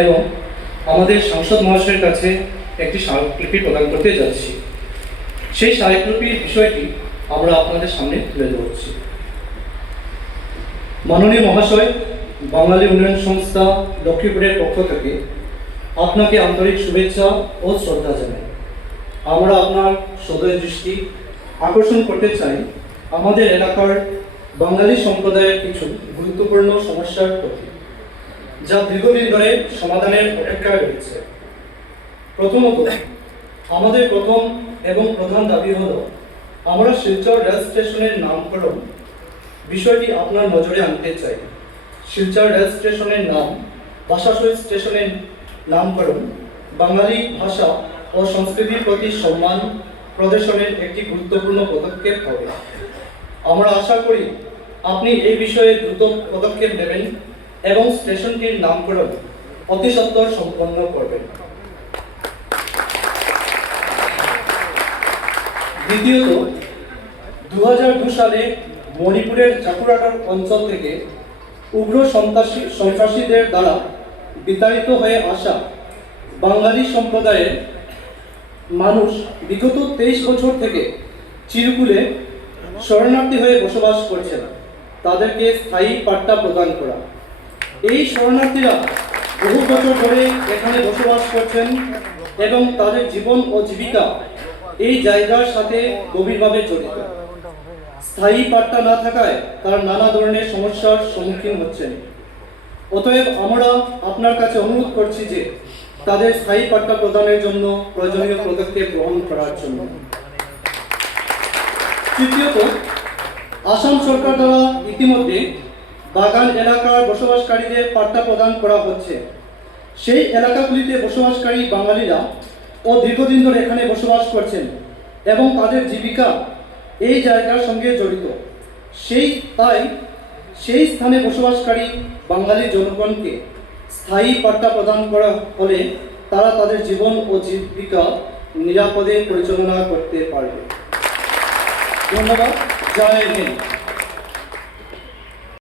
এবং আমাদের সাংসদ মহাশয়ের কাছে একটি স্মারকলিপি প্রদান করতে যাচ্ছি। সেই স্মারকলিপির বিষয়টি আমরা আপনাদের সামনে তুলে ধরছি। মাননীয় মহাশয়, বাঙালি উন্নয়ন সংস্থা লক্ষ্মীপুরের পক্ষ থেকে আপনাকে আন্তরিক শুভেচ্ছা ও শ্রদ্ধা জানাই। আমরা আপনার সদয় দৃষ্টি আকর্ষণ করতে চাই আমাদের এলাকার বাঙালি সম্প্রদায়ের কিছু গুরুত্বপূর্ণ সমস্যার প্রতি, যা দীর্ঘদিন ধরে সমাধানের অপেক্ষায় রয়েছে। প্রথমত, আমাদের প্রথম এবং প্রধান দাবি হল আমরা শিলচর রেল স্টেশনের নামকরণ বিষয়টি আপনার নজরে আনতে চাই। শিলচর রেল স্টেশনের নাম ভাষাশহীদ স্টেশনের নামকরণ বাঙালি ভাষা ও সংস্কৃতির প্রতি সম্মান প্রদর্শনের একটি গুরুত্বপূর্ণ পদক্ষেপ হবে। আমরা আশা করি আপনি এই বিষয়ে দ্রুত পদক্ষেপ নেবেন এবং স্টেশনটির নামকরণ অতি সত্বর সম্পন্ন করবেন। দ্বিতীয়ত, 2002 সালে মণিপুরের চাকুরাটার অঞ্চল থেকে উগ্র সন্ত্রাসীদের দ্বারা বিতাড়িত হয়ে আসা বাঙালি সম্প্রদায়ের মানুষ বিগত 23 বছর থেকে চিরকুলে শরণার্থী হয়ে বসবাস করছেন। তাদেরকে স্থায়ী পাট্টা প্রদান করা। এই শরণার্থীরা বহু বছর ধরে এখানে বসবাস করছেন এবং তাদের জীবন ও জীবিকা এই জায়গার সাথে গভীরভাবে জড়িত। স্থায়ী পাট্টা না থাকায় তারা নানা ধরনের সমস্যার সম্মুখীন হচ্ছেন। অতএব আমরা আপনার কাছে অনুরোধ করছি যে তাদের স্থায়ী পাট্টা প্রদানের জন্য প্রয়োজনীয় পদক্ষেপ গ্রহণ করার জন্য। তৃতীয়ত, আসাম সরকার দ্বারা ইতিমধ্যে বাগান এলাকার বসবাসকারীদের পাট্টা প্রদান করা হচ্ছে। সেই এলাকাগুলিতে বসবাসকারী বাঙালিরা ও দীর্ঘদিন ধরে এখানে বসবাস করছেন এবং তাদের জীবিকা এই জায়গার সঙ্গে জড়িত। তাই সেই স্থানে বসবাসকারী বাঙালি জনগণকে স্থায়ী পাট্টা প্রদান করা হলে তারা তাদের জীবন ও জীবিকা নিরাপদে পরিচালনা করতে পারবে। ধন্যবাদ। জয় হিন্দ।